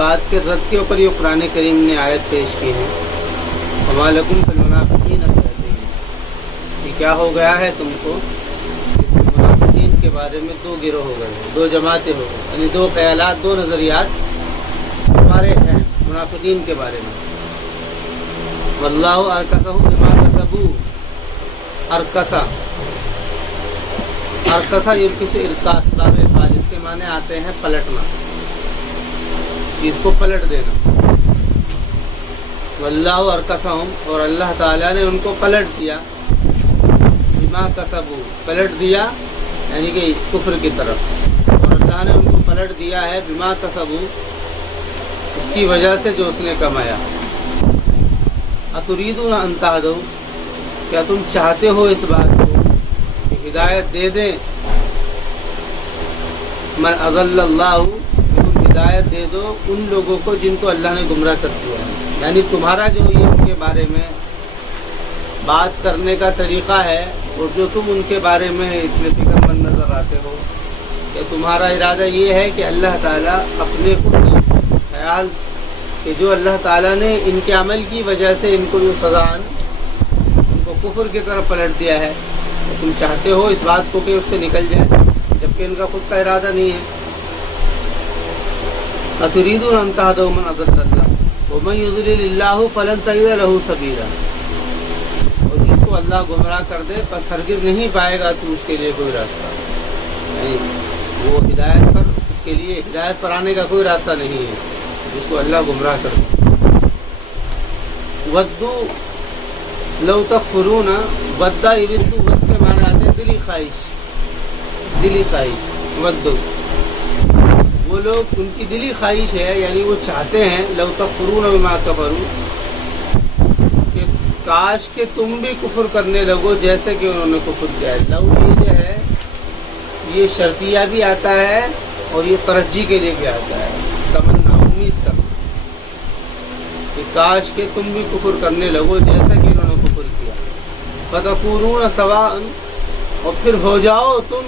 بات کے رد کے اوپر یہ قرآن کریم نے آیت پیش کی ہے، وما لکم فی المنافقین فئتین، یہ کیا ہو گیا ہے تم کو کہ منافقین کے بارے میں دو گروہ ہو گئے، دو جماعتیں ہو گئے، یعنی دو خیالات، دو نظریات ہمارے ہیں منافقین کے بارے میں۔ واللہ ارکسہم بما کسبوا، ارکسا یرکس ارکاس لام فاعل، اس کے معنی آتے ہیں پلٹنا، چیز کو پلٹ دینا۔ واللہ ارکسہم، اور اللہ تعالیٰ نے ان کو پلٹ دیا، بما کسبوا، پلٹ دیا یعنی کہ کفر کی طرف، اور اللہ نے ان کو پلٹ دیا ہے بما کسبوا، اس کی وجہ سے جو اس نے کمایا۔ اتریدون ان تہدوا، کیا تم چاہتے ہو اس بات کو کہ ہدایت دے دیں؟ من اضل اللہ، کہ تم ہدایت دے دو ان لوگوں کو جن کو اللہ نے گمراہ کر دیا ہے، یعنی تمہارا جو یہ ان کے بارے میں بات کرنے کا طریقہ ہے، اور جو تم ان کے بارے میں اتنے فکر مند نظر آتے ہو، کہ تمہارا ارادہ یہ ہے کہ اللہ تعالیٰ اپنے خود خیال کہ جو اللہ تعالیٰ نے ان کے عمل کی وجہ سے ان کو جو سزا ان کو کفر کی طرف پلٹ دیا ہے، تو تم چاہتے ہو اس بات کو کہ اس سے نکل جائے، جبکہ ان کا خود کا ارادہ نہیں ہے۔ اتریدون ان تہدوا من اضل اللہ ومن یضلل اللہ فلن تجد له سبیلا، اور جس کو اللہ گمراہ کر دے بس ہرگز نہیں پائے گا تو اس کے لیے کوئی راستہ، یعنی وہ ہدایت پر، اس کے لیے ہدایت پر آنے کا کوئی راستہ نہیں ہے جس کو اللہ گمراہ کر دے۔ ودو لو تکفرون، ودا یودو، ود کے معنی آتے ہیں دلی خواہش، دلی خواہش، ودو وہ لوگ، ان کی دلی خواہش ہے، یعنی وہ چاہتے ہیں لو تکفرون بما کفروا، کہ کاش کہ تم بھی کفر کرنے لگو جیسے کہ انہوں نے کفر کیا ہے۔ لو یہ جو ہے یہ شرطیہ بھی آتا ہے اور یہ ترجی کے لیے بھی آتا ہے، تمنا، امید کرنا کہ کاش کہ تم بھی کفر کرنے لگو جیسا کہ انہوں نے کفر کیا۔ فتکونون سواء، اور پھر ہو جاؤ تم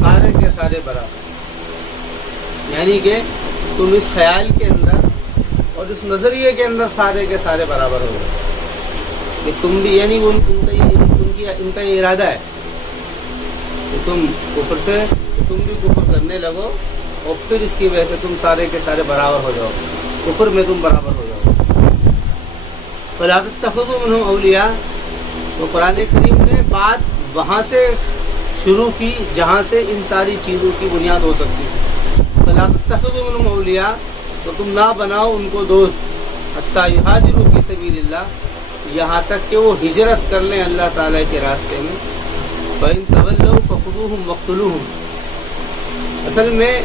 سارے کے سارے برابر، یعنی کہ تم اس خیال کے اندر اور اس نظریے کے اندر سارے کے سارے برابر ہو گئے کہ تم بھی، یعنی ان کا یہ ارادہ ہے کہ تم بھی کفر کرنے لگو، اور پھر اس کی وجہ سے تم سارے کے سارے برابر ہو جاؤ، کفر میں تم برابر ہو جاؤ۔ فلا تتخذوا منهم اولیاء، تو قرآن کریم نے بات وہاں سے شروع کی جہاں سے ان ساری چیزوں کی بنیاد ہو سکتی ہے۔ فلا تتخذوا منهم اولیاء، تو تم نہ بناؤ ان کو دوست، حتی یہاجروا فی سبیل اللہ، یہاں تک کہ وہ ہجرت کر لیں اللہ تعالیٰ کے راستے میں۔ فإن تولوا فخذوهم واقتلوهم، اصل میں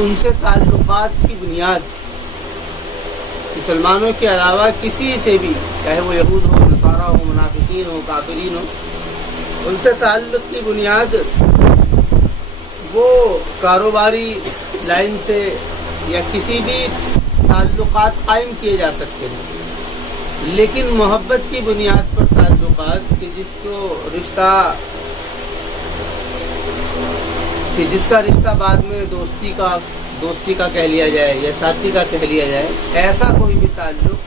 ان سے تعلقات کی بنیاد مسلمانوں کے علاوہ کسی سے بھی، چاہے وہ یہود ہو، نصارہ ہو، منافقین ہو، کافرین ہو، ان سے تعلق کی بنیاد وہ کاروباری لائن سے یا کسی بھی تعلقات قائم کیے جا سکتے ہیں، لیکن محبت کی بنیاد پر تعلقات کہ جس کا رشتہ بعد میں دوستی کا کہہ لیا جائے یا ساتھی کا کہہ لیا جائے، ایسا کوئی بھی تعلق،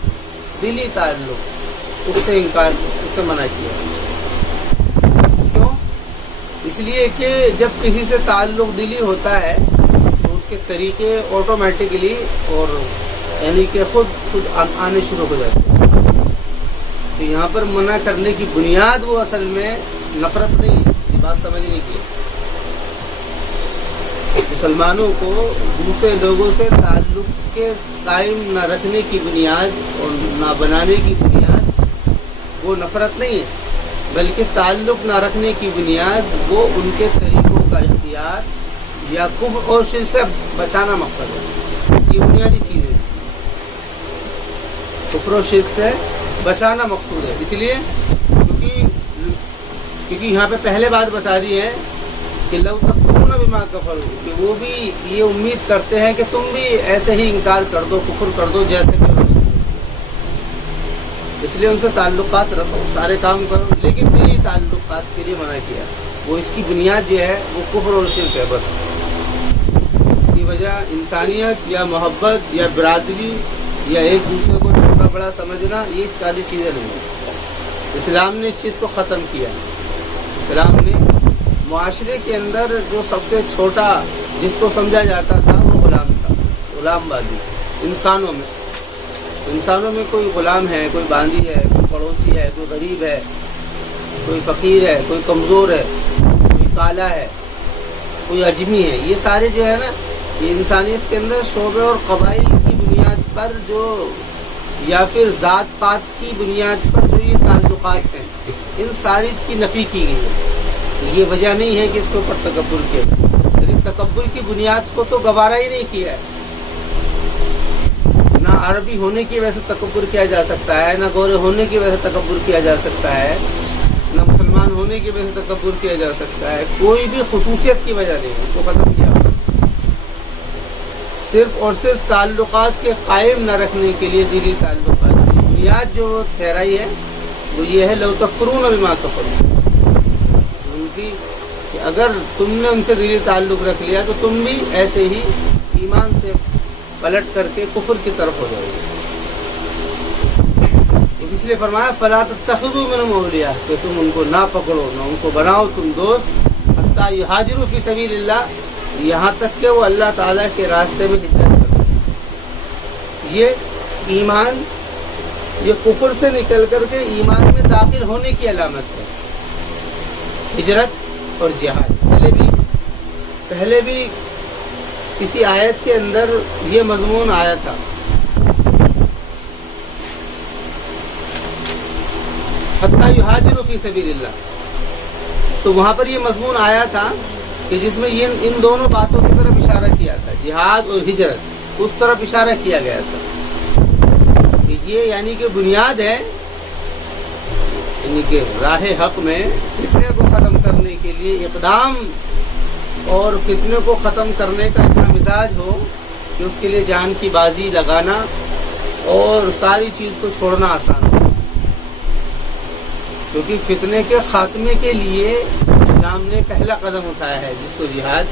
دلی تعلق، اس سے منع کیا۔ کیوں؟ اس لیے کہ جب کسی سے تعلق دلی ہوتا ہے تو اس کے طریقے آٹومیٹکلی اور یعنی کہ خود آنے شروع ہو جاتے ہیں۔ تو یہاں پر منع کرنے کی بنیاد وہ اصل میں نفرت نہیں ہے، یہ بات سمجھنے کی۔ مسلمانوں کو دوسرے لوگوں سے تعلق کے قائم نہ رکھنے کی بنیاد اور نہ بنانے کی بنیاد وہ نفرت نہیں ہے، بلکہ تعلق نہ رکھنے کی بنیاد وہ ان کے طریقوں کا اختیار یا کفر اور شرک سے بچانا مقصد ہے۔ یہ بنیادی چیز ہے، کفر و شرک سے بچانا مقصود ہے۔ اس لیے کیونکہ یہاں پہ پہلے بات بتا دی ہے کہ لو تکفرون بما کفروا، کہ وہ بھی یہ امید کرتے ہیں کہ تم بھی ایسے ہی انکار کر دو، کفر کر دو جیسے کہ اس لیے ان سے تعلقات رکھو، سارے کام کرو، لیکن دلی تعلقات کے لیے منع کیا۔ وہ اس کی بنیاد جو ہے وہ کفر اور شرک ہے، بس اس کی وجہ انسانیت یا محبت یا برادری یا ایک دوسرے کو چھوٹا بڑا سمجھنا، یہ ساری چیزیں نہیں ہیں۔ اسلام نے اس چیز کو ختم کیا۔ اسلام نے معاشرے کے اندر جو سب سے چھوٹا جس کو سمجھا جاتا تھا وہ غلام تھا، غلام بازی۔ انسانوں میں کوئی غلام ہے، کوئی باندی ہے، کوئی پڑوسی ہے، کوئی غریب ہے، کوئی فقیر ہے، کوئی کمزور ہے، کوئی کالا ہے، کوئی اجمی ہے۔ یہ سارے جو ہے نا، یہ انسانیت کے اندر شعبے اور قبائل کی بنیاد پر جو یا پھر ذات پات کی بنیاد پر جو یہ تعلقات ہیں، ان ساری کی نفی کی گئی ہے۔ یہ وجہ نہیں ہے کہ اس کے اوپر تکبر کیا جائے، لیکن تکبر کی بنیاد کو تو گوارا ہی نہیں کیا ہے۔ نہ عربی ہونے کی وجہ سے تکبر کیا جا سکتا ہے، نہ گورے ہونے کی وجہ سے تکبر کیا جا سکتا ہے، نہ مسلمان ہونے کی وجہ سے تکبر کیا جا سکتا ہے۔ کوئی بھی خصوصیت کی وجہ نہیں ہے، اس کو ختم کیا۔ صرف اور صرف تعلقات کے قائم نہ رکھنے کے لیے دلی تعلقات کی بنیاد جو ٹھہرائی ہے وہ یہ ہے، لو تکفرون بما کفروا، ان کی کہ اگر تم نے ان سے دلی تعلق رکھ لیا تو تم بھی ایسے ہی ایمان سے پلٹ کر کے کفر کی طرف ہو جائے گے۔ اس لیے فرمایا فلا تتخذوا منهم اولیاء، کہ تم ان کو نہ پکڑو، نہ ان کو بناؤ تم دوست، حتی یہاجروا فی سبیل اللہ، یہاں تک کہ وہ اللہ تعالیٰ کے راستے میں ہجرت کریں۔ یہ ایمان، یہ کفر سے نکل کر کے ایمان میں داخل ہونے کی علامت ہے، ہجرت اور جہاد۔ پہلے بھی کسی آیت کے اندر یہ مضمون آیا تھا، حتی یہاجروا فی سبیل اللہ، تو وہاں پر یہ مضمون آیا تھا کہ جس میں یہ ان دونوں باتوں کی طرف اشارہ کیا تھا، جہاد اور ہجرت، اس طرف اشارہ کیا گیا تھا کہ یہ یعنی کہ بنیاد ہے، یعنی کہ راہ حق میں فتنے کو ختم کرنے کے لیے اقدام اور فتنے کو ختم کرنے کا اتنا مزاج ہو کہ اس کے لیے جان کی بازی لگانا اور ساری چیز کو چھوڑنا آسان ہو، کیونکہ فتنے کے خاتمے کے لیے اسلام نے پہلا قدم اٹھایا ہے جس کو جہاد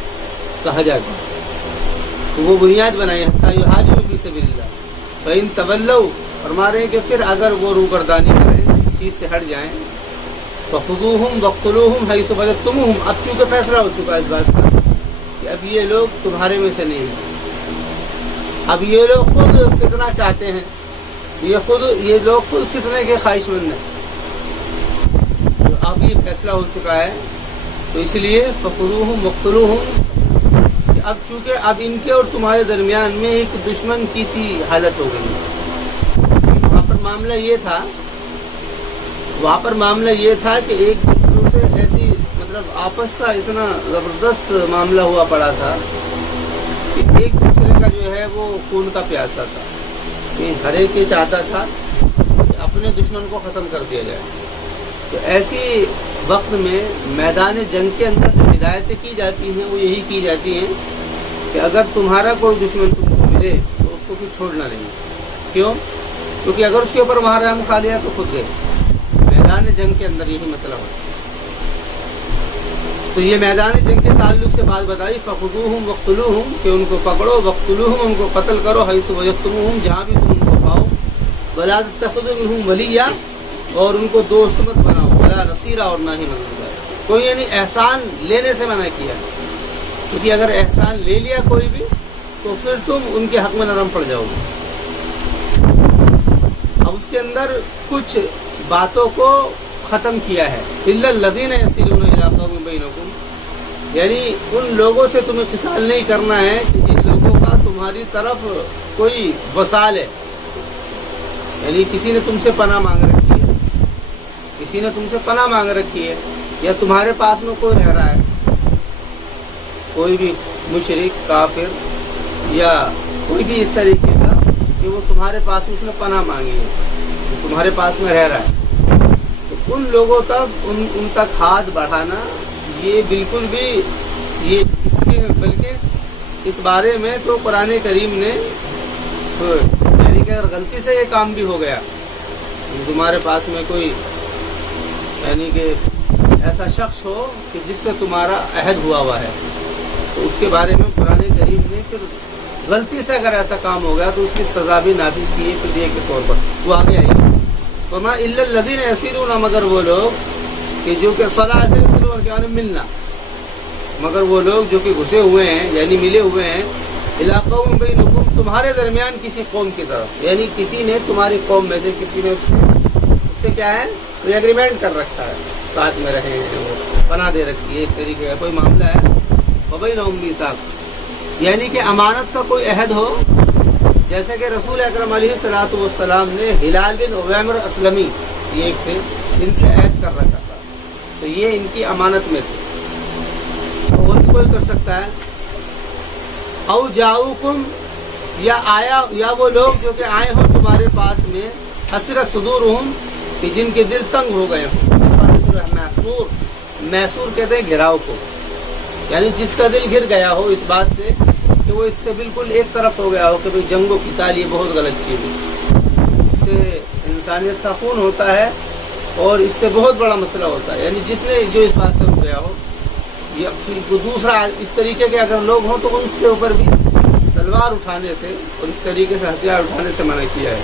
کہا جاتا ہے، تو وہ بنیاد بنائی حتی یہاجروا فی سبیل اللہ فإن تولوا، فرما رہے ہیں کہ پھر اگر وہ روگردانی کریں، اس چیز سے ہٹ جائیں، فخذوہم وقتلوہم حیث وجدتموہم، اب چونکہ فیصلہ ہو چکا ہے اس بات کا کہ اب یہ لوگ تمہارے میں سے نہیں ہیں، اب یہ لوگ خود فتنہ چاہتے ہیں، یہ لوگ خود فتنے کے خواہش مند ہیں، اب یہ فیصلہ ہو چکا ہے، تو اس لیے فخذوہم وقتلوہم، کہ اب چونکہ اب ان کے اور تمہارے درمیان میں ایک دشمن کی سی حالت ہو گئی ہے۔ وہاں پر معاملہ یہ تھا کہ ایک دوسرے سے ایسی مطلب آپس کا اتنا زبردست معاملہ ہوا پڑا تھا کہ ایک دوسرے کا جو ہے وہ خون کا پیاسا تھا، کہ ہر ایک یہ چاہتا تھا کہ اپنے دشمن کو ختم کر دیا جائے۔ تو ایسی وقت میں میدان جنگ کے اندر جو ہدایتیں کی جاتی ہیں وہ یہی کی جاتی ہیں کہ اگر تمہارا کوئی دشمن تم کو ملے تو اس کو پھر چھوڑنا نہیں۔ کیوں؟ کیونکہ اگر اس کے اوپر وہاں رحم کھا لیا تو خود گئے۔ میدان جنگ کے اندر یہی مسئلہ ہوتا ہے۔ تو یہ میدان جنگ کے تعلق سے بات بتائی، فخذوہم وقتلوہم، کہ ان کو پکڑو، وقتلوہم، ان کو قتل کرو، حیث وجدتموہم، جہاں بھی تم ان کو پاؤ، ولا تتخذوا منہم ولیا، اور ان کو دوست مت بناؤ، ولا نصیرا، اور نہ ہی مددگار۔ کوئی یعنی احسان لینے سے منع کیا، کیونکہ اگر احسان لے لیا کوئی بھی تو پھر تم ان کے حق میں نرم پڑ جاؤ گے۔ اب اس کے اندر کچھ باتوں کو ختم کیا ہے، الا الذین یصلون الی قوم بینکم، یعنی ان لوگوں سے تمہیں قتال نہیں کرنا ہے کہ جن لوگوں کا تمہاری طرف کوئی وصال ہے، یعنی کسی نے تم سے پناہ مانگ رکھی ہے، کسی نے تم سے پناہ مانگ رکھی ہے، یا تمہارے پاس میں کوئی رہ رہا ہے، کوئی بھی مشرک، کافر، یا کوئی بھی اس طریقے کا کہ وہ تمہارے پاس میں اس نے پناہ مانگی ہے، وہ تمہارے پاس میں رہ رہا ہے، تو ان لوگوں تک ان تک ہاتھ بڑھانا یہ بالکل بھی یہ اس کے بلکہ اس بارے میں تو قرآن کریم نے یعنی کہ اگر غلطی سے یہ کام بھی ہو گیا، تمہارے پاس میں کوئی یعنی کہ ایسا شخص ہو کہ جس سے تمہارا عہد ہوا ہے، تو اس کے بارے میں قرآن کریم نے پھر غلطی سے اگر ایسا کام ہو گیا تو اس کی سزا بھی نافذ کی ہے فدیے کے طور پر، وہ آگے آئے گی۔ وما الا الذین یسیرون، مگر وہ لوگ کہ جو کہ صلاۃ یسیرون کے معنی ملنا، مگر وہ لوگ جو کہ گھسے ہوئے ہیں یعنی ملے ہوئے ہیں، علاقوں میں بینکم، تمہارے درمیان کسی قوم کی طرف، یعنی کسی نے تمہاری قوم میں سے کسی نے اس سے کیا ہے کوئی ایگریمنٹ کر رکھا ہے، ساتھ میں رہے ہیں، وہ پناہ دے رکھی ہے، اس طریقے کا کوئی معاملہ ہے، وبینہم میثاق، یعنی کہ امانت کا کوئی عہد ہو، جیسے کہ رسول اکرم علیہ الصلوۃ والسلام نے ہلال بن عویمر اسلمی یہ ایک تھے جن سے عہد کر رکھا تھا، تو یہ ان کی امانت میں تھے، اور بھی کوئی کر سکتا ہے۔ او جاؤکم، یا آیا، یا وہ لوگ جو کہ آئے ہوں تمہارے پاس میں، حسرت صدورہم، کہ جن کے دل تنگ ہو گئے ہوں، محصور، محصور کہتے ہیں گھراؤ کو، یعنی جس کا دل گھر گیا ہو اس بات سے کہ وہ اس سے بالکل ایک طرف ہو گیا ہو کہ جنگ و قتال یہ بہت غلط چیز ہے، اس سے انسانیت کا خون ہوتا ہے اور اس سے بہت بڑا مسئلہ ہوتا ہے، یعنی جس نے جو اس بات سے رک گیا ہو، یا پھر دوسرا اس طریقے کے اگر لوگ ہوں تو ان کے اوپر بھی تلوار اٹھانے سے اور اس طریقے سے ہتھیار اٹھانے سے منع کیا ہے۔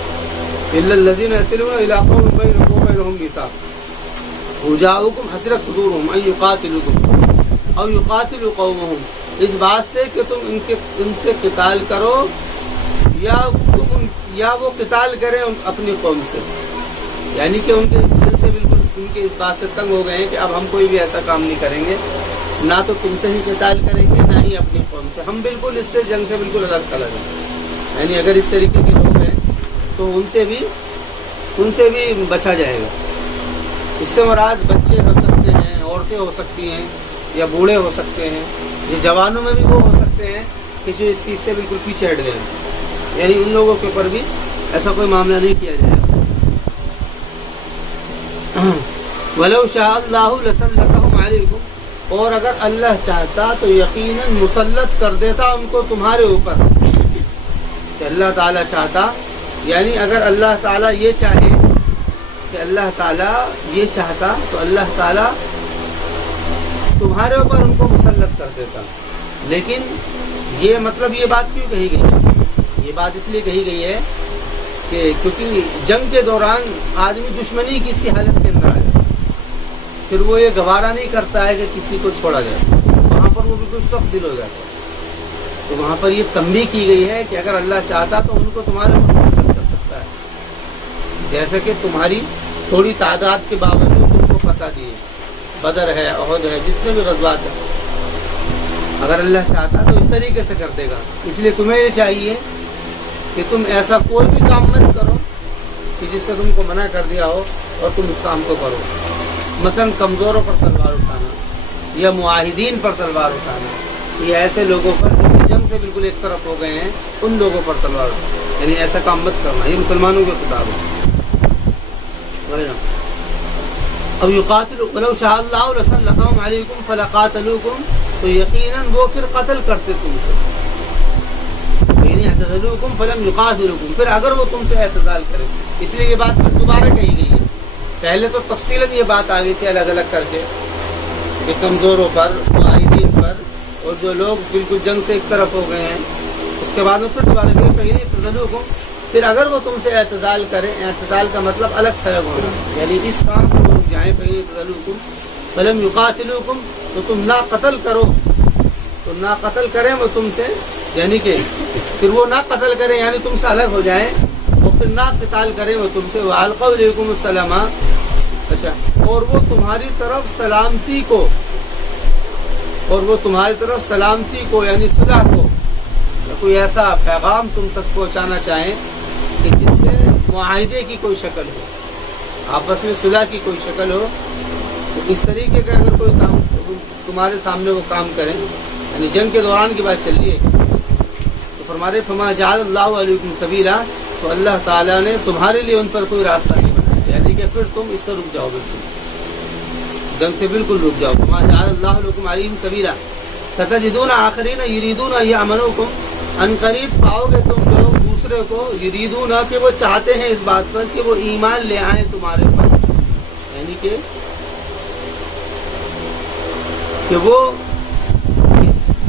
الا الذین یسلون الی قوم بینکم وبینہم میثاق وجاؤکم حسرت صدورہم ان یقاتلوکم او یقاتلوا قومہم، اس بات سے کہ تم ان سے قتال کرو یا وہ قتال کریں اپنی قوم سے، یعنی کہ ان کے دل سے بالکل ان کے اس بات سے تنگ ہو گئے ہیں کہ اب ہم کوئی بھی ایسا کام نہیں کریں گے، نہ تو تم سے ہی قتال کریں گے نہ ہی اپنی قوم سے، ہم بالکل اس سے جنگ سے بالکل الگ تھلگ ہیں، یعنی اگر اس طریقے کے لوگ ہیں تو ان سے بھی بچا جائے گا۔ اس سے مراد بچے ہو سکتے ہیں، عورتیں ہو سکتی ہیں، یا بوڑھے ہو سکتے ہیں، یہ جوانوں میں بھی وہ ہو سکتے ہیں کہ جو اس چیز سے بالکل پیچھے ہٹ گئے ہیں، یعنی ان لوگوں کے اوپر بھی ایسا کوئی معاملہ نہیں کیا جائے گا۔ وَلَوْ شَاءَ اللَّهُ لَسَلَّطَهُمْ عَلَيْكُمْ، اور اگر اللہ چاہتا تو یقیناً مسلط کر دیتا ان کو تمہارے اوپر، کہ اللہ تعالیٰ چاہتا، یعنی اگر اللہ تعالیٰ یہ چاہے کہ اللہ تعالیٰ یہ چاہتا تو اللہ تعالیٰ تمہارے اوپر ان کو مسلط کر دیتا، لیکن یہ مطلب یہ بات کیوں کہی گئی ہے؟ یہ بات اس لیے کہی گئی ہے کہ کیونکہ جنگ کے دوران آدمی دشمنی کی سی حالت کے اندر آ جاتا ہے، پھر وہ یہ گوارا نہیں کرتا ہے کہ کسی کو چھوڑا جائے، وہاں پر وہ بالکل سخت دل ہو جاتا ہے، تو وہاں پر یہ تنبیہ کی گئی ہے کہ اگر اللہ چاہتا تو ان کو تمہارے اوپر مسلط کر سکتا ہے، جیسے کہ تمہاری تھوڑی تعداد کے باوجود تم کو پتہ دیے بدر ہے، احد ہے، جتنے بھی غزوات ہیں، اگر اللہ چاہتا تو اس طریقے سے کر دے گا، اس لیے تمہیں یہ چاہیے کہ تم ایسا کوئی بھی کام مت کرو کہ جس سے تم کو منع کر دیا ہو اور تم اس کام کو کرو، مثلا کمزوروں پر تلوار اٹھانا یا معاہدین پر تلوار اٹھانا، یہ ایسے لوگوں پر جو جنگ سے بالکل ایک طرف ہو گئے ہیں ان لوگوں پر تلوار اٹھانا، یعنی ایسا کام مت کرنا، یہ مسلمانوں کے خطاب ہے۔ اب یقاتلوا ولو شاء اللہ لسلطهم علیکم فلقاتلوکم، تو یقیناً وہ پھر قتل کرتے تم سے، یعنی اعتزلوکم فلم یقاتلوکم، پھر اگر وہ تم سے اعتزال کرے، اس لیے یہ بات پھر دوبارہ کہی گئی ہے، پہلے تو تفصیلاً یہ بات آ گئی تھی الگ الگ کر کے کہ کمزوروں پر، معاہدین پر، اور جو لوگ بالکل جنگ سے ایک طرف ہو گئے ہیں، اس کے بعد میں پھر دوبارہ گئی فإن اعتزلوکم، پھر اگر وہ تم سے اعتزال کریں، اعتزال کا مطلب الگ تھلگ ہونا، یعنی اس کام سے رک جائیں، فإن اعتزلوکم فلم یقاتلوکم، تو تم نہ قتل کرو، تو نہ قتل کریں وہ تم سے، یعنی کہ پھر وہ نہ قتل کریں یعنی تم سے الگ ہو جائیں، اور پھر نہ قتال کریں وہ تم سے، وَأَلْقَوْا إِلَيْكُمُ السَّلَامَ، اچھا، اور وہ تمہاری طرف سلامتی کو، اور وہ تمہاری طرف سلامتی کو یعنی صلح کو، کوئی ایسا پیغام تم تک پہنچانا چاہیں کہ جس سے معاہدے کی کوئی شکل ہو، آپس میں صلح کی کوئی شکل ہو، تو اس طریقے کا اگر کوئی کام تمہارے سامنے وہ کام کریں، یعنی جنگ کے دوران کی بات چل رہی ہے، تو فرمارے فما جعل اللہ علیکم سبیلا، تو اللہ تعالیٰ نے تمہارے لیے ان پر کوئی راستہ نہیں بنایا، یعنی کہ پھر تم اس سے رک جاؤ، بالکل جنگ سے بالکل رک جاؤ، فما جعل اللہ علیکم علیہم سبیلا ستجدون آخرین یریدون ان یامنوکم، ان قریب پاؤ گے تم لوگ دوسرے کو، یریدون کہ وہ چاہتے ہیں اس بات پر کہ وہ ایمان لے آئیں تمہارے پر، یعنی کہ وہ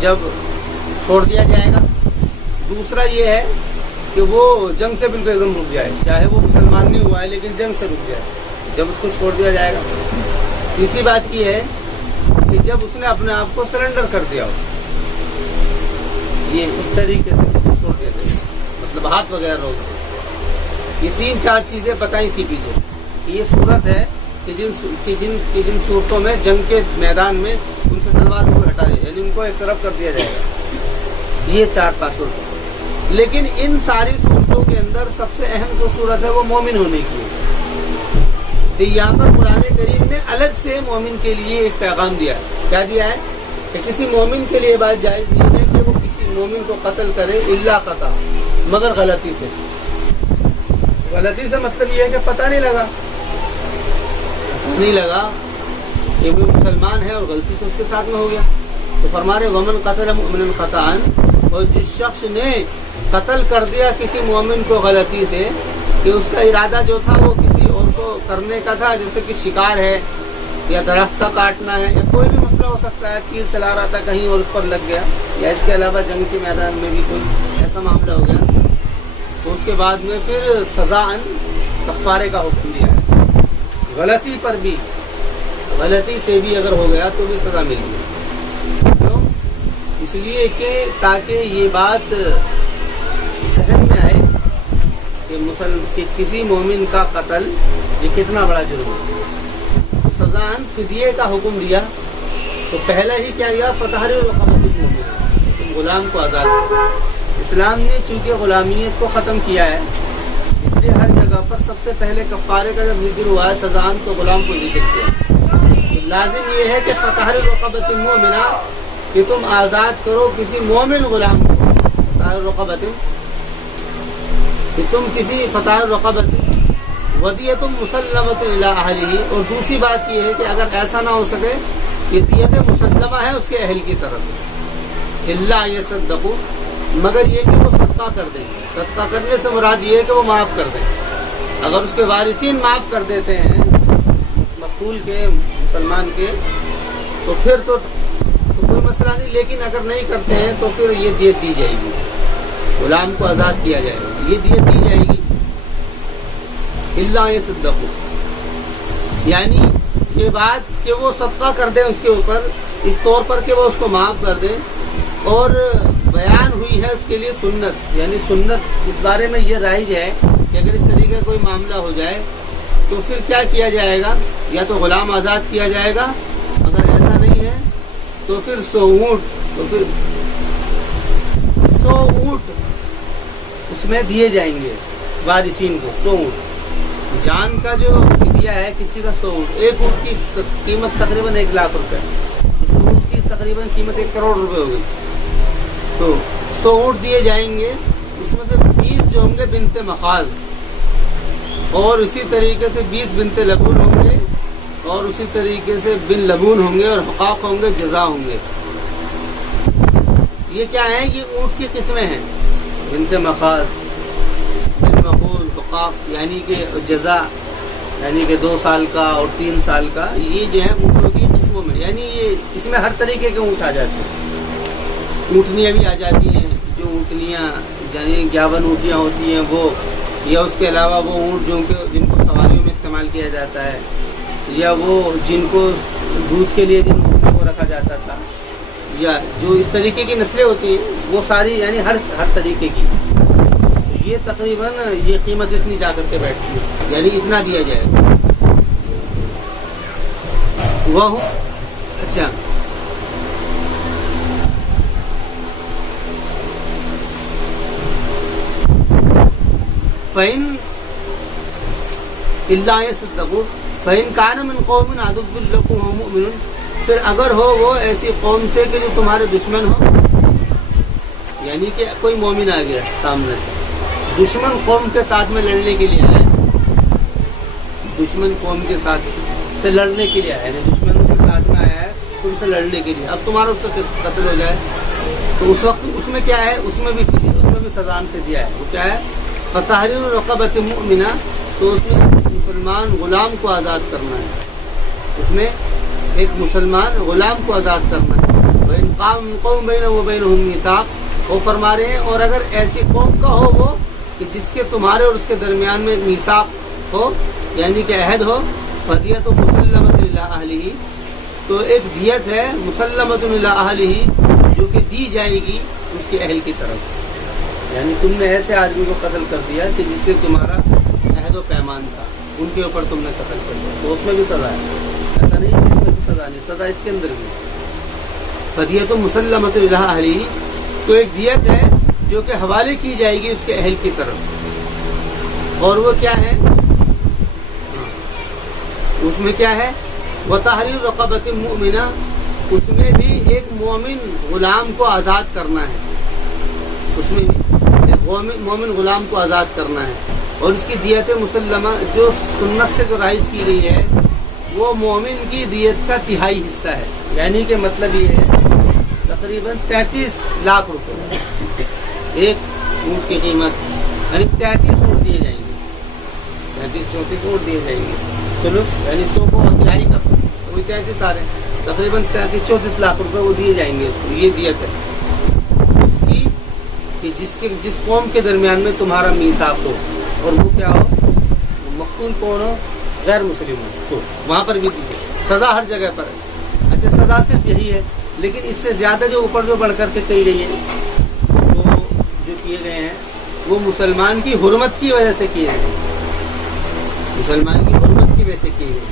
جب چھوڑ دیا جائے گا. دوسرا یہ ہے کہ وہ جنگ سے بالکل ایک دم رک جائے, چاہے وہ مسلمان نہیں ہوا ہے لیکن جنگ سے رک جائے جب اس کو چھوڑ دیا جائے گا. تیسری بات یہ ہے کہ جب اس نے اپنے آپ کو سرنڈر کر دیا ہو, یہ اس طریقے سے اس کو چھوڑ دیا جائے, مطلب ہاتھ وغیرہ روک دے. یہ 3-4 چیزیں بتائی تھی پیچھے. یہ صورت ہے کہ جن صورتوں میں جنگ کے میدان میں ان سے تلوار کو ہٹا دیا, یعنی ان کو ایک طرف کر دیا جائے گا. یہ 4-5 صورتیں. لیکن ان ساری صورتوں کے اندر سب سے اہم جو صورت ہے وہ مومن ہونے کی ہے. تو یہاں پر قرآن کریم نے الگ سے مومن کے لیے ایک پیغام دیا ہے. کیا دیا ہے کہ کسی مومن کے لیے بات جائز نہیں ہے کہ وہ کسی مومن کو قتل کرے الا خطا, مگر غلطی سے. غلطی سے مطلب یہ ہے کہ پتہ نہیں لگا کہ وہ مسلمان ہے اور غلطی سے اس کے ساتھ میں ہو گیا. تو فرما رہے ومن قتل مؤمنا خطأ, اور جس شخص نے قتل کر دیا کسی مومن کو غلطی سے کہ اس کا ارادہ جو تھا وہ کسی اور کو کرنے کا تھا, جیسے کہ شکار ہے یا درخت کا کاٹنا ہے یا کوئی بھی مسئلہ ہو سکتا ہے, تیر چلا رہا تھا کہیں اور اس پر لگ گیا, یا اس کے علاوہ جنگ کے میدان میں بھی کوئی ایسا معاملہ ہو گیا, تو اس کے بعد میں پھر سزاً کفارے کا حکم دیا ہے. غلطی پر بھی, غلطی سے بھی اگر ہو گیا تو بھی سزا مل گئی. کیوں؟ اس لیے کہ تاکہ یہ بات ذہن میں آئے کہ کسی مومن کا قتل یہ کتنا بڑا جرم ہے. سزاً فدیے کا حکم دیا تو پہلا ہی کیا دیا, فتحریر رقبۃ المؤمنہ, تم غلام کو آزاد کرو. اسلام نے چونکہ غلامیت کو ختم کیا ہے, اس لیے ہر جگہ پر سب سے پہلے کفارے کا جب ذکر ہوا ہے سزاً تو غلام کو ذکر کیا. تو لازم یہ ہے کہ فتحریر رقبۃ المؤمنہ, کہ تم آزاد کرو کسی مومن غلام کو. فتح رقبۃ, کہ تم کسی فتح رقبۃ ودیۃ مسلمۃ الی اہلہ. اور دوسری بات یہ ہے کہ اگر ایسا نہ ہو سکے یہ دیت مسلمہ ہے اس کے اہل کی طرف, الا یصدقوا, مگر یہ کہ وہ صدقہ کر دیں. صدقہ کرنے سے مراد یہ ہے کہ وہ معاف کر دیں. اگر اس کے وارثین معاف کر دیتے ہیں مقتول کے, مسلمان کے, تو پھر تو کوئی مسئلہ نہیں. لیکن اگر نہیں کرتے ہیں تو پھر یہ دیت دی جائے گی, غلام کو آزاد کیا جائے گا, یہ دیت دی جائے گی. الا یصدقوا, یعنی یہ بات کہ وہ صدقہ کر دیں اس کے اوپر, اس طور پر کہ وہ اس کو معاف کر دیں. اور بیان ہوئی ہے اس کے لیے سنت, یعنی سنت اس بارے میں یہ رائج ہے کہ اگر اس طریقے کا کوئی معاملہ ہو جائے تو پھر کیا کیا جائے گا, یا تو غلام آزاد کیا جائے گا, اگر ایسا نہیں ہے تو پھر 100 اونٹ, تو پھر 100 اونٹ اس میں دیے جائیں گے وارثین کو. 100 اونٹ جان کا جو فدیہ ہے کسی کا 100 اونٹ. ایک اونٹ کی قیمت تقریباً 1 لاکھ روپے, 100 اونٹ کی تقریباً قیمت 1 کروڑ روپے ہو گئی. تو 100 اونٹ دیے جائیں گے, اس میں سے 20 جو ہوں گے بنت مخاض, اور اسی طریقے سے 20 بنت لبون ہوں گے, اور اسی طریقے سے بن لبون ہوں گے, اور حقاق ہوں گے, جزا ہوں گے. یہ کیا ہیں, یہ اونٹ کی قسمیں ہیں, بنت مخاض, بن مخول, حقاق یعنی کہ جزا یعنی کہ 2 سال کا اور 3 سال کا. یہ جو ہے اونٹوں کی قسموں میں, یعنی یہ اس میں ہر طریقے کے اونٹ آ جاتے ہیں. اونٹنیاں بھی آ جاتی ہیں, جو اونٹنیاں یعنی 51 اونٹیاں ہوتی ہیں وہ, یا اس کے علاوہ وہ اونٹ جن کو سواریوں میں استعمال کیا جاتا ہے, یا وہ جن کو دودھ کے لیے جن اونٹوں کو رکھا جاتا تھا, یا جو اس طریقے کی نسلیں ہوتی ہیں وہ ساری, یعنی ہر طریقے کی. یہ تقریباً یہ قیمت اتنی جا کر کے بیٹھتی ہے, یعنی اتنا دیا جائے گا. وہ اچھا فَإِنْ إِلَّا يَصْدَقُوا فَإِنْ كَانَ مِنْ قَوْمٍ عَدُوٍّ لَكُمْ وَهُوَ مُؤْمِنٌ, پھر اگر ہو وہ ایسی قوم سے کہ جو تمہارے دشمن ہو, یعنی کہ کوئی مومن آ گیا سامنے سے, دشمن قوم کے ساتھ میں لڑنے کے لیے آیا, دشمن قوم کے ساتھ سے لڑنے کے لیے آیا, یعنی دشمنوں کے ساتھ میں آیا ہے تم سے لڑنے کے لیے. اب تمہارا اس سے قتل ہو جائے تو اس وقت اس میں کیا ہے, اس میں بھی سزا دیا ہے. وہ کیا ہے, فتحریر رقبۃ مؤمنہ, تو اس میں مسلمان غلام کو آزاد کرنا ہے. اس میں ایک مسلمان غلام کو آزاد کرنا ہے. وَإِنْ قَوْمٌ بَيْنَهُ وَبَيْنَهُمْ مِيثَاقٌ، وہ فرما رہے ہیں اور اگر ایسی قوم کا ہو وہ کہ جس کے تمہارے اور اس کے درمیان میں میثاق ہو یعنی کہ عہد ہو، فدیۃ مسلمۃ الی اہلہ، تو ایک دیت ہے مسلمۃ الی اہلہ جو کہ دی جائے گی اس کے اہل کی طرف. یعنی تم نے ایسے آدمی کو قتل کر دیا کہ جس سے تمہارا عہد و پیمان تھا، ان کے اوپر تم نے قتل کر دیا، تو اس میں بھی سزا ہے. ایسا نہیں کہ اس میں بھی سزا نہیں، سزا اس کے اندر بھی. فدیۃ مسلمۃ الی اہلہ تو ایک دیت ہے جو کہ حوالے کی جائے گی اس کے اہل کی طرف. اور وہ کیا ہے؟ اس میں کیا ہے؟ وَتَحْرِيرُ رَقَبَةٍ مُؤْمِنَةٍ، اس میں بھی ایک مومن غلام کو آزاد کرنا ہے. اس میں بھی ایک مومن غلام کو آزاد کرنا ہے. اور اس کی دیت مسلمہ جو سنت سے جو رائج کی گئی ہے وہ مومن کی دیت کا تہائی حصہ ہے. یعنی کہ مطلب یہ ہے تقریباً 33 لاکھ روپے ایک اونٹ کی قیمت، یعنی 33 اونٹ دیے جائیں گے، 34 اونٹ دیے جائیں گے. چلو یعنی 100 کو تہائی کا وہی 33 آ رہے ہیں، تقریباً 34 لاکھ روپے وہ دیے جائیں گے اس کو. یہ دیت ہے اس کی کہ جس قوم کے درمیان میں تمہارا میثاق ہو، اور وہ کیا ہو؟ مقتول کون ہو؟ غیر مسلم ہو. تو وہاں پر بھی دیجیے. سزا ہر جگہ پر ہے. اچھا سزا صرف یہی ہے، لیکن اس سے زیادہ جو اوپر جو بڑھ کر کے کہی گئی ہے وہ جو کیے گئے ہیں وہ مسلمان کی حرمت کی وجہ سے کیے گئے. مسلمان کی حرمت کی وجہ سے کیے گئے.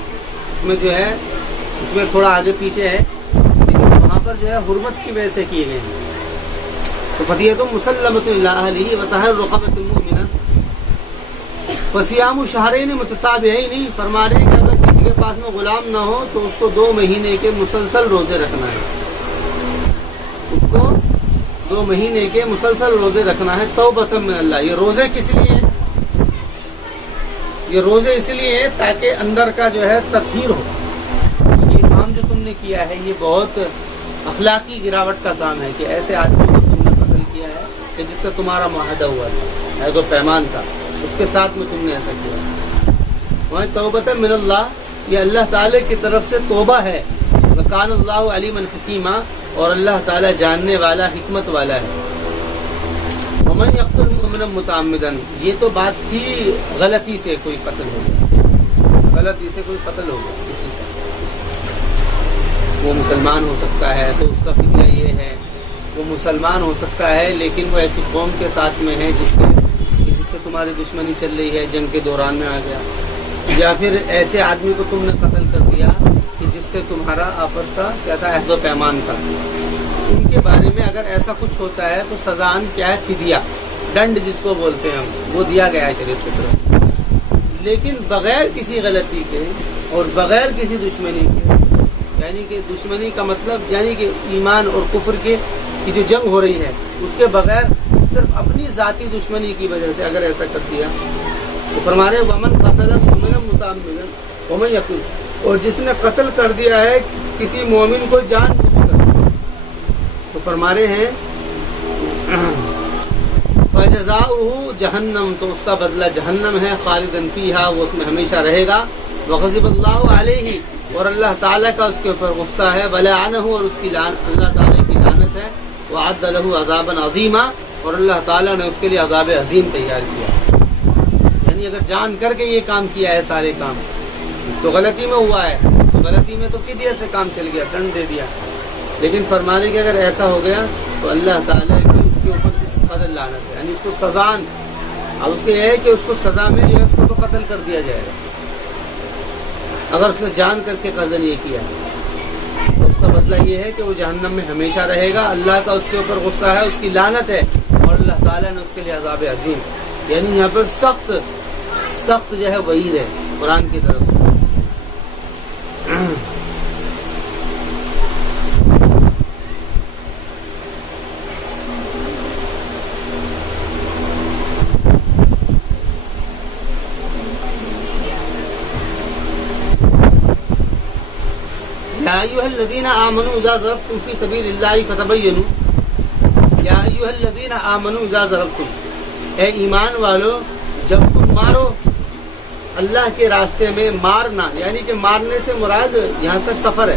اس میں جو ہے اس میں تھوڑا آگے پیچھے ہے، لیکن وہاں پر جو ہے حرمت کی وجہ سے کیے گئے ہیں. تو فدیۃ مسلمۃ الی اہلہ وتحریر رقبۃ مؤمنہ وصیام شہرین متتابعین. فرما رہے ہیں کہ اگر کسی کے پاس میں غلام نہ ہو تو اس کو 2 مہینے کے مسلسل روزے رکھنا ہے. اس کو 2 مہینے کے مسلسل روزے رکھنا ہے. توبۃ من اللہ. یہ روزے کس لیے ہیں؟ یہ روزے اس لیے ہیں تاکہ اندر کا جو ہے تطہیر ہو. یہ کام جو تم نے کیا ہے یہ بہت اخلاقی گراوٹ کا کام ہے کہ ایسے آدمی کو تم نے قتل کیا ہے کہ جس سے تمہارا معاہدہ ہوا تھا، عہد و پیمان تھا، اس کے ساتھ میں تم نے ایسا کیا. وہاں توبۃ من اللہ، یہ اللہ تعالی کی طرف سے توبہ ہے. وکان اللہ علیما حکیما، اور اللہ تعالی جاننے والا حکمت والا ہے. ومن یقتل مؤمنا متعمدا، یہ تو بات تھی غلطی سے کوئی قتل ہو گیا، غلطی سے کوئی قتل ہو گیا کسی کا، وہ مسلمان ہو سکتا ہے تو اس کا فدیہ یہ ہے. وہ مسلمان ہو سکتا ہے لیکن وہ ایسی قوم کے ساتھ میں ہے جس سے تمہاری دشمنی چل رہی ہے، جنگ کے دوران میں آ گیا. یا پھر ایسے آدمی کو تم نے قتل کر دیا کہ جس سے تمہارا آپس کا کیا تھا؟ عہد و پیمان تھا. ان کے بارے میں اگر ایسا کچھ ہوتا ہے تو سزا کیا ہے؟ فدیہ، ڈنڈ جس کو بولتے ہیں ہم، وہ دیا گیا ہے شریعت کی طرف. لیکن بغیر کسی غلطی کے اور بغیر کسی دشمنی کے، یعنی کہ دشمنی کا مطلب یعنی کہ ایمان اور کفر کی جو جنگ ہو رہی ہے اس کے بغیر صرف اپنی ذاتی دشمنی کی وجہ سے اگر ایسا کر دیا تو فرما رہے ومن قتل مؤمنا متعمدا ومن یقتل، اور جس نے قتل کر دیا ہے کسی مومن کو جان بوجھ کر، تو فرما رہے ہیں فجزاؤہ جہنم، تو اس کا بدلہ جہنم ہے. خالدا فیہا، وہ اس میں ہمیشہ رہے گا. وغضب اللہ علیہ، اور اللہ تعالیٰ کا اس کے اوپر غصہ ہے. ولعنہ، اور اس کی اللہ تعالیٰ کی لعنت ہے. وعد لہ عذابا عظیما، اور اللہ تعالیٰ نے اس کے لیے عذاب عظیم تیار کیا. یعنی اگر جان کر کے یہ کام کیا ہے سارے کام تو غلطی میں ہوا ہے، تو غلطی میں تو فدیہ سے کام چل گیا، ڈنڈ دے دیا. لیکن فرمانے کہ اگر ایسا ہو گیا تو اللہ تعالیٰ کی اس کے اوپر اس قدر لعنت ہے، یعنی اس کو سزا. اب اس کے یہ ہے کہ اس کو سزا میں جو ہے اس کو تو قتل کر دیا جائے گا اگر اس نے جان کر کے قصدن یہ کیا تو اس کا بدلہ یہ ہے کہ وہ جہنم میں ہمیشہ رہے گا. اللہ کا اس کے اوپر غصہ ہے، اس کی لعنت ہے، اور اللہ تعالیٰ نے اس کے لیے عذاب عظیم، یعنی یہاں پر سخت سخت جو ہے وعید ہے قرآن کی طرف سے. یا ایھا الذین آمنوا اذا ضربتم فی سبیل اللہ فتبینوا. یا ایھا الذین آمنوا اذا ضربتم، اے ایمان والو جب تم مارو اللہ کے راستے میں. مارنا یعنی کہ مارنے سے مراد یہاں کا سفر ہے.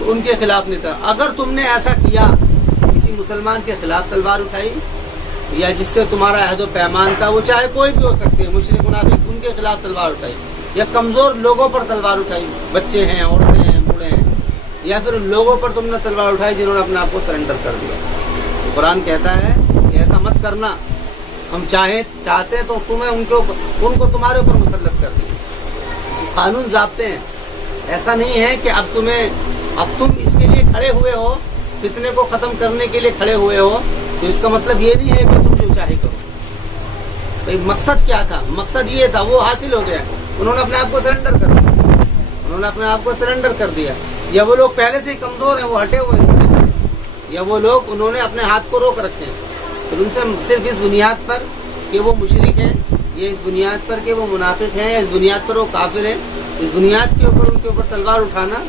تو ان کے خلاف نہیں تھا. اگر تم نے ایسا کیا، کسی مسلمان کے خلاف تلوار اٹھائی یا جس سے تمہارا عہد و پیمان تھا، وہ چاہے کوئی بھی ہو سکتے ہیں، مشرک منافق، ان کے خلاف تلوار اٹھائی یا کمزور لوگوں پر تلوار اٹھائی، بچے ہیں، عورتیں ہیں، بوڑھے ہیں، یا پھر ان لوگوں پر تم نے تلوار اٹھائی جنہوں نے اپنے آپ کو سرنڈر کر دیا. تو قرآن کہتا ہے کہ ایسا مت کرنا. ہم چاہتے ہیں تو تمہیں ان کو تمہارے اوپر مسلط کر دیں. قانون ضابطے ہیں. ایسا نہیں ہے کہ اب تم اس کے لیے کھڑے ہوئے ہو، فتنے کو ختم کرنے کے لیے کھڑے ہوئے ہو، تو اس کا مطلب یہ نہیں ہے کہ تم جو چاہے کرو. مقصد کیا تھا؟ مقصد یہ تھا، وہ حاصل ہو گیا. انہوں نے اپنے آپ کو سرنڈر کر دیا. یا وہ لوگ پہلے سے ہی کمزور ہیں، وہ ہٹے ہوئے ہیں اس چیز سے، یا وہ لوگ انہوں نے اپنے ہاتھ کو روک رکھے ہیں. پھر ان سے صرف اس بنیاد پر کہ وہ مشرک ہیں، یا اس بنیاد پر کہ وہ منافق ہیں، یا اس بنیاد پر وہ کافر ہیں، اس بنیاد کے اوپر ان کے اوپر تلوار اٹھانا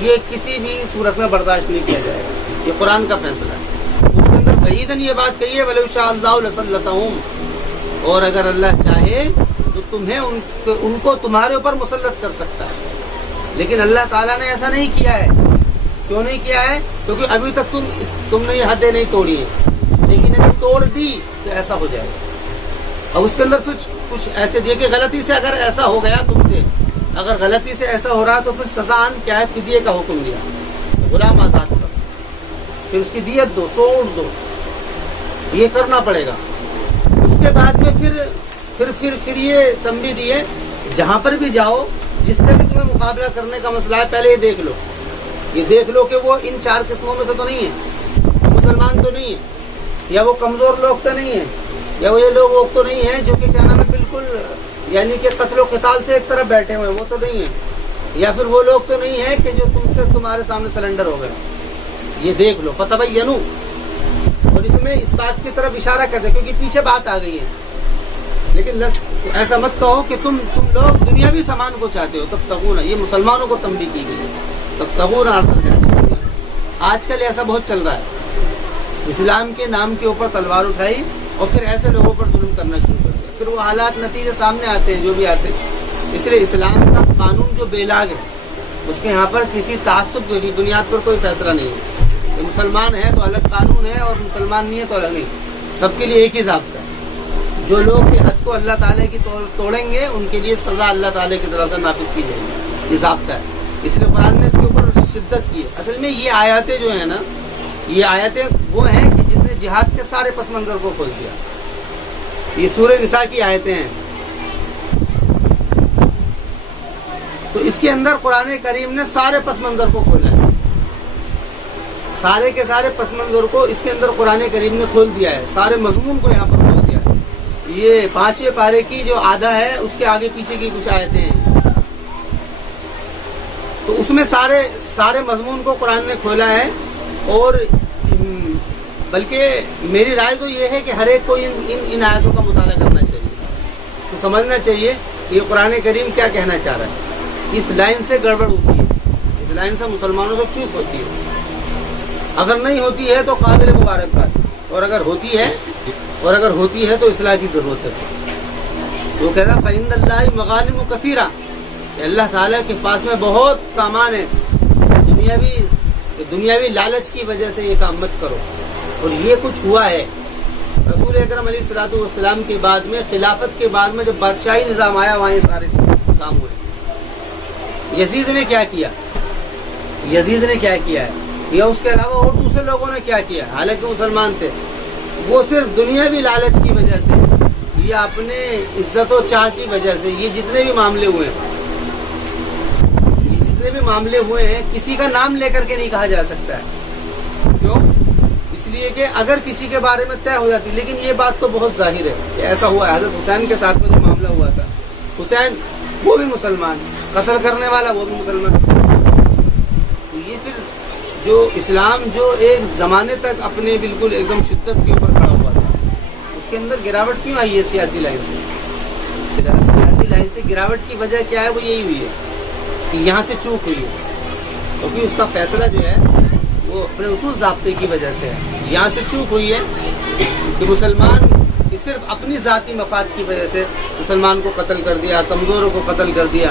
یہ کسی بھی صورت میں برداشت نہیں کیا جائے گا. یہ قرآن کا فیصلہ ہے. اس کے اندر بعیداً یہ بات کہی ہے وَلَوْ شَاءَ اللَّهُ لَسَلَّطَهُمْ، اور اگر اللہ چاہے تو تمہیں ان کو تمہارے اوپر مسلط کر سکتا ہے. لیکن اللہ تعالیٰ نے ایسا نہیں کیا ہے. کیوں نہیں کیا ہے؟ کیونکہ ابھی تک تم نے یہ حدیں نہیں توڑی ہیں، لیکن اگر توڑ دی تو ایسا ہو جائے گا. اب اس کے اندر پھر کچھ ایسے دیے کہ غلطی سے اگر ایسا ہو گیا تم سے، اگر غلطی سے ایسا ہو رہا تو پھر سزا کیا ہے؟ فدیے کا حکم دیا، غلام آزاد کرو، پھر اس کی دیت دو، سوڑ دو، یہ کرنا پڑے گا. اس کے بعد میں پھر یہ تنبیہ دیے، جہاں پر بھی جاؤ جس سے بھی تمہیں مقابلہ کرنے کا مسئلہ ہے، پہلے یہ دیکھ لو کہ وہ ان 4 قسموں میں سے تو نہیں ہے، مسلمان تو نہیں ہے، یا وہ کمزور لوگ تو نہیں ہیں، یا وہ یہ لوگ تو نہیں ہیں جو کہ کیا نام ہے بالکل یعنی کہ قتل و قتال سے ایک طرف بیٹھے ہوئے، وہ تو نہیں ہیں، یا پھر وہ لوگ تو نہیں ہیں کہ جو تمہارے سامنے سرنڈر ہو گئے. یہ دیکھ لو، فتبینوا. اور اس میں اس بات کی طرف اشارہ کرتے کیونکہ پیچھے بات آ گئی ہے. لیکن ایسا مت کہو کہ تم لوگ دنیاوی سامان کو چاہتے ہو. تبتغون، یہ مسلمانوں کو تنبیہ کی گئی ہے. تبتغون عرض الحیاۃ. آج کل ایسا بہت چل رہا ہے، اسلام کے نام کے اوپر تلوار اٹھائی اور پھر ایسے لوگوں پر ظلم کرنا شروع کر دیا. پھر وہ حالات نتیجے سامنے آتے ہیں جو بھی آتے ہیں. اس لیے اسلام کا قانون جو بے لاگ ہے، اس کے یہاں پر کسی تعصب کی بنیاد پر کوئی فیصلہ نہیں ہے. مسلمان ہے تو الگ قانون ہے اور مسلمان نہیں ہے تو الگ نہیں. سب کے لیے ایک ہی ضابطہ ہے. جو لوگ یہ حد کو اللہ تعالیٰ کی توڑیں گے ان کے لیے سزا اللہ تعالیٰ کی طرف سے نافذ کی جائے گی. یہ ضابطہ ہے. اس لیے قرآن نے اس کے اوپر شدت کی ہے. اصل میں یہ آیاتیں جو ہیں نا، یہ آیتیں وہ ہیں کہ جس نے جہاد کے سارے پس منظر کو کھول دیا. یہ سورہ نساء کی آیتیں ہیں. تو اس کے اندر قرآن کریم نے سارے پس منظر کو کھولا ہے. سارے کے سارے پس منظر کو اس کے اندر قرآن کریم نے کھول دیا ہے. سارے مضمون کو یہاں پر کھول دیا ہے. یہ 5ویں پارے کی جو آدھا ہے اس کے آگے پیچھے کی کچھ آیتیں ہیں، تو اس میں سارے مضمون کو قرآن نے کھولا ہے. اور بلکہ میری رائے تو یہ ہے کہ ہر ایک کو ان آیتوں کا مطالعہ کرنا چاہیے، اس کو سمجھنا چاہیے کہ یہ قرآن کریم کیا کہنا چاہ رہا ہے. اس لائن سے گڑبڑ ہوتی ہے، اس لائن سے مسلمانوں سے چوک ہوتی ہے. اگر نہیں ہوتی ہے تو قابل مبارکباد، اور اگر ہوتی ہے تو اصلاح کی ضرورت ہے. وہ کہتا فَإِنَّ اللَّهِ مَغَانِمُ كَثِيرًا، کہ اللہ تعالیٰ کے پاس میں بہت سامان ہے. دنیاوی لالچ کی وجہ سے یہ کام مت کرو. اور یہ کچھ ہوا ہے. رسول اکرم علیہ الصلوۃ والسلام کے بعد میں، خلافت کے بعد میں جب بادشاہی نظام آیا، وہاں یہ سارے کام ہوئے. یزید نے کیا کیا ہے، یا اس کے علاوہ اور دوسرے لوگوں نے کیا کیا، حالانکہ مسلمان تھے. وہ صرف دنیاوی لالچ کی وجہ سے یا اپنے عزت و چاہ کی وجہ سے یہ جتنے بھی معاملے ہوئے ہیں کسی کا نام لے کر کے نہیں کہا جا سکتا ہے. کیوں؟ اس لیے کہ اگر کسی کے بارے میں طے ہو جاتی، لیکن یہ بات تو بہت ظاہر ہے کہ ایسا ہوا ہے. حضرت حسین کے ساتھ میں جو معاملہ ہوا تھا، حسین وہ بھی مسلمان، قتل کرنے والا وہ بھی مسلمان. تو یہ پھر جو اسلام جو ایک زمانے تک اپنے بالکل ایک دم شدت کے اوپر کھڑا ہوا تھا، اس کے اندر گراوٹ کیوں آئی ہے؟ سیاسی لائن سے گراوٹ کی وجہ کیا ہے؟ وہ یہی ہوئی ہے کہ یہاں سے چوک ہوئی ہے. کیونکہ اس کا فیصلہ جو ہے وہ اپنے اصول ضابطے کی وجہ سے ہے. یہاں سے چوک ہوئی ہے کہ مسلمان صرف اپنی ذاتی مفاد کی وجہ سے مسلمان کو قتل کر دیا، کمزوروں کو قتل کر دیا.